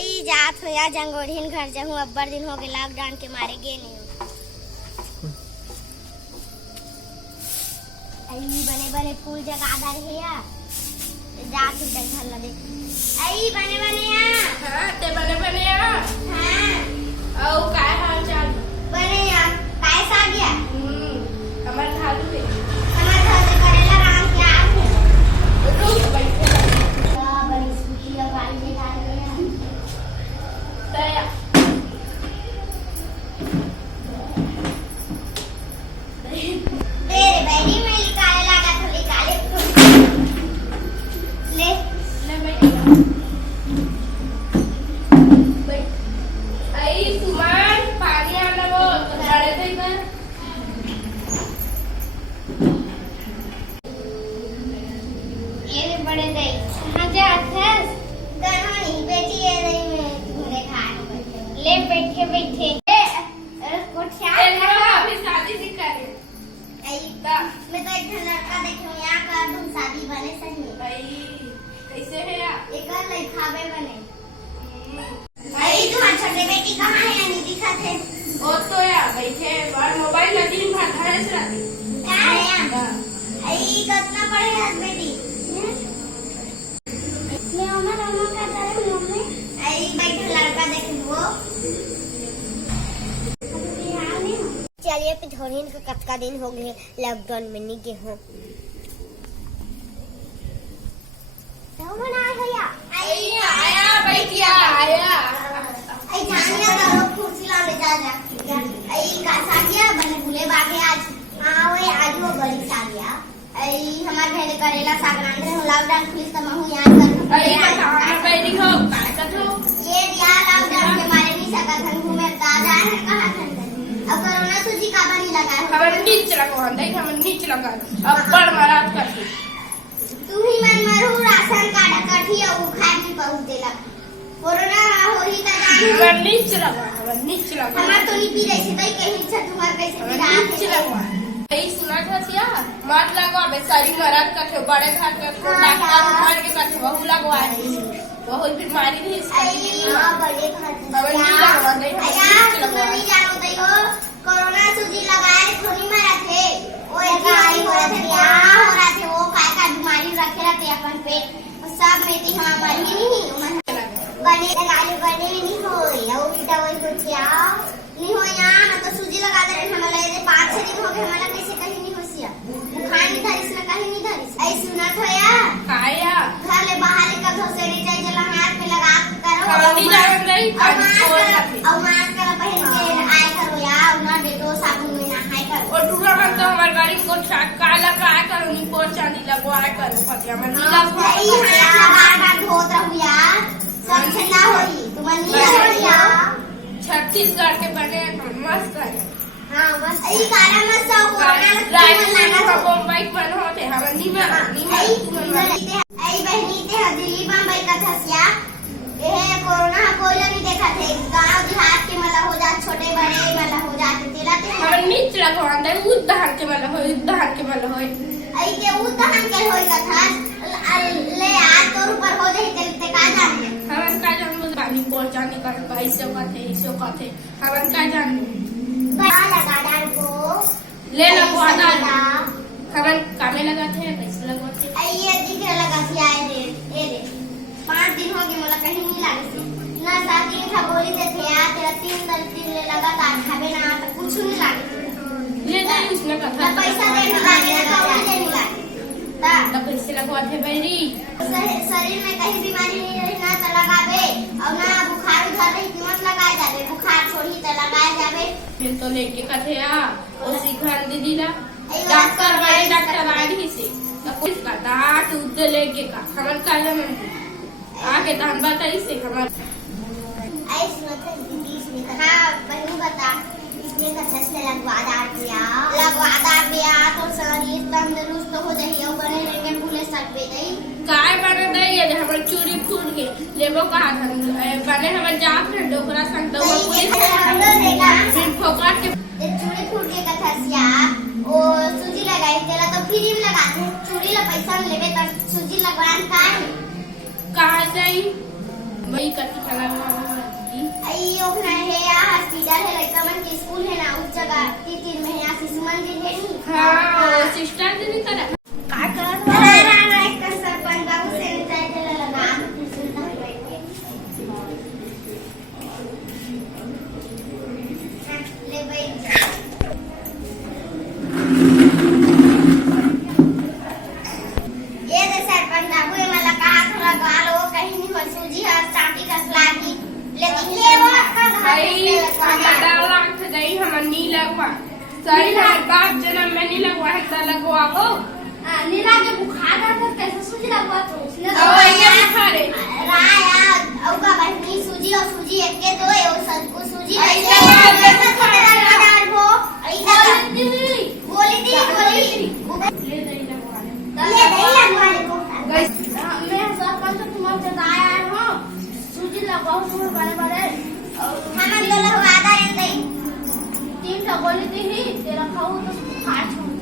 आई जात हो या जंगोढ़िन घर जाऊँ अब्बर दिन हो गए लॉकडाउन के मारे गे नहीं आई बने बने फूल जगा रहे या जात इधर घर लगे आई बने बने या हां ते बने या हां औ काय हाल चाल बने या काय सा गया हमर खालू है हमार घर से करेला राम क्या है रुक बैठे बड़ी स्कूटी का गाड़ी ले जा रहे हैं तया तेरे बैठी में निकाले लगा तो निकाले ले ले बैठ आई सुमन पानी आना वो गाड़े पे कर ये बड़े दे कहां जात है कहां बेटी है रही में घूरे खाए ले बैठे बैठे कोठिया अभी शादी सी करे मैं तो एक लड़का देखूं यहाँ कर दूं शादी बने सही भाई कैसे है यार एक लड़कावे बने भाई तुम्हारी छोटे बेटी कहाँ है नहीं दिखा थे ओ तो यार बैठे और मोबाइल लगी भात है सर कहाँ है यहाँ आई कितना पढ़े है बेटी मैं उमर उमर का तरह मम्मी आई बैठे लड़का देख वो चलिए पे धोरीन का कतका दिन हो गए लॉकडाउन में नहीं गए हो तो मना भैया आया बैठिया आया आई जानिया करो कुर्सी ला ले जा आई का सागिया बने भूले बागे आज हां ओए आज वो बड़ी सागिया आई हमार घर करेला साग रांधे हो लॉकडाउन खुली तो महू याद कर अरे खाना बैठी हो काय कथो ये दिया लॉकडाउन के मारे नहीं सकत हम घूमे दादा है कहां थे अब कोरोना सूजी का बनी लगा है हमर नीच लगा देख हमर नीच लगा अब्बड़ मरात करती तू ही मन मरू राशन कार्ड कठी और खाए की पहुंच देला कोरोना होई त जानी हमर नीच लगा हमार तो नहीं पी रही थी भाई कहीं इच्छा तुम्हार कैसे हमर पी नीच लगा यही सुना था सिया मत लगवा बे सारी मरात करते बड़े घाट में डॉक्टर मार के करते बहु लगवा बहुत बीमारी भी आई हां बड़े घर हमर नीच लगा नहीं हमर नीच लगा नहीं जानो तई हो कोरोना सूजी लगाए थोड़ी मरा थे वो गाड़ी हो रहा था क्या हो रहा थे वो काय का बीमारी रखे रहते अपन पेट सब बेटी हमारी नहीं बने लगाले बने नहीं हो या वो दवाई को क्या नहीं हो यहाँ ना तो सूजी लगा दे रहे हमारे लगे 5-6 दिन हो गए हमारा कैसे कहीं नहीं होसिया बुखार नहीं था इसमें कहीं नहीं था ऐ सुना था या खाया घर ले बाहर का घोसड़ी जाए जला हाथ में लगा करो खानी जान नहीं खानी छोड़ सकती और मास्क का पहन के आए करो यार ना बेटो साबुन में नहाए करो और दूसरा बात तो हमारे गाड़ी को काला का आए करो नहीं पहुंचा नहीं लगवाए करो पतिया में नीला सही हाथ बार-बार धोत रहू यार सब ठंडा होई तुम नीला होई यार छत्तीसगढ़ के बने मस्त है हां बस ई काला मस्त हो राजस्थान का बम्बई बन होते हम नीमा आई बहनी ते दिल्ली बम्बई का थसिया ये कोरोना कोई नहीं देखा थे गांव देहात के मतलब हो जा छोटे बड़े मतलब हो जाते दिलाते हम नीच लगवा दे उद्धार के मतलब हो उद्धार के मतलब हो आई के उद्धार के होई का था ले आज तोर ऊपर हो जाई ते का जाने हम का जान पानी पहुंचाने का पैसे का थे हम का जान बड़ा लगा डाल को ले लगवा डाल हम कामे लगाते हैं कैसे लगवाते आई ये दिखे लगा थी आए रे 5 दिन हो गए मला कहीं नहीं लागे ना 7 दिन था बोली थे आ तेरा 3 दिन ले लगातार खाबे ना तो कुछ नहीं लागे ले जाए उसने ना कहा पैसा देने लागे ना कौड़ी देने लागे तो कैसे लगवाते बैरी शरीर में कहीं बीमारी नहीं रही ना तो लगावे और ना बुखार उधर रही मत लगाए जावे बुखार छोड़ी तो लगाए जावे फिर तो लेके कथे आ उसी घर दीदी ला डॉक्टर बड़े डॉक्टर आगे से तो कुछ का दांत उद्ध लेके का हमन का जन आके दान बताई से हमर आई सुनते दीदी इसने कहा बहू बता इसने का सस्ते लगवा दिया तो शरीर तंदुरुस्त हो जाइए और बने रहेंगे पुलिस तक पे नहीं काय बने दई ये हमर चूड़ी फूट के लेबो कहा था बने हमर जाप ने डोकरा संग दो पुलिस फिर ठोका के चूड़ी फूट के कथा सिया ओ सूजी लगाई तेला तो फ्री में लगाते चूड़ी ला पैसा लेबे त सूजी लगवान का है कहा जाई वही कथी खाना दीदी आई ओखना है या हॉस्पिटल है लड़का मन के स्कूल है ना उस जगह तीन में यहाँ शिशु मंदिर है नी हाँ सिस्टर दीदी तरह काय करत हो रा एक सरपंच बाबू से चाय लगा ले बैठ जा ये दे सरपंच बाबू ये मला कहा थोड़ा गालो कहीं नहीं हो सूजी है चाटी का लागी लेकिन ये वो का भाई हमारा लाख गई हम नी लगवा सही है बाप जन्म में नी लगवा है तो लगवा को नीला के बुखार आता कैसे सूजी लगवा तो उसने दवाइयां बुखारे राया औका बहनी सूजी और सूजी एक के दो ये सबको सूजी ऐसा ऐसा थोड़ा लगा वो ऐसा गोली दी ले दे लगवा ये नहीं लगवाने को मैं सरपंच तुम्हारे जताया है हो सूजी लगाओ तुम बड़े बड़े हम लोग लगवा दा नहीं 3 गोली दी ही तेरा खाओ तो बुखार छोड़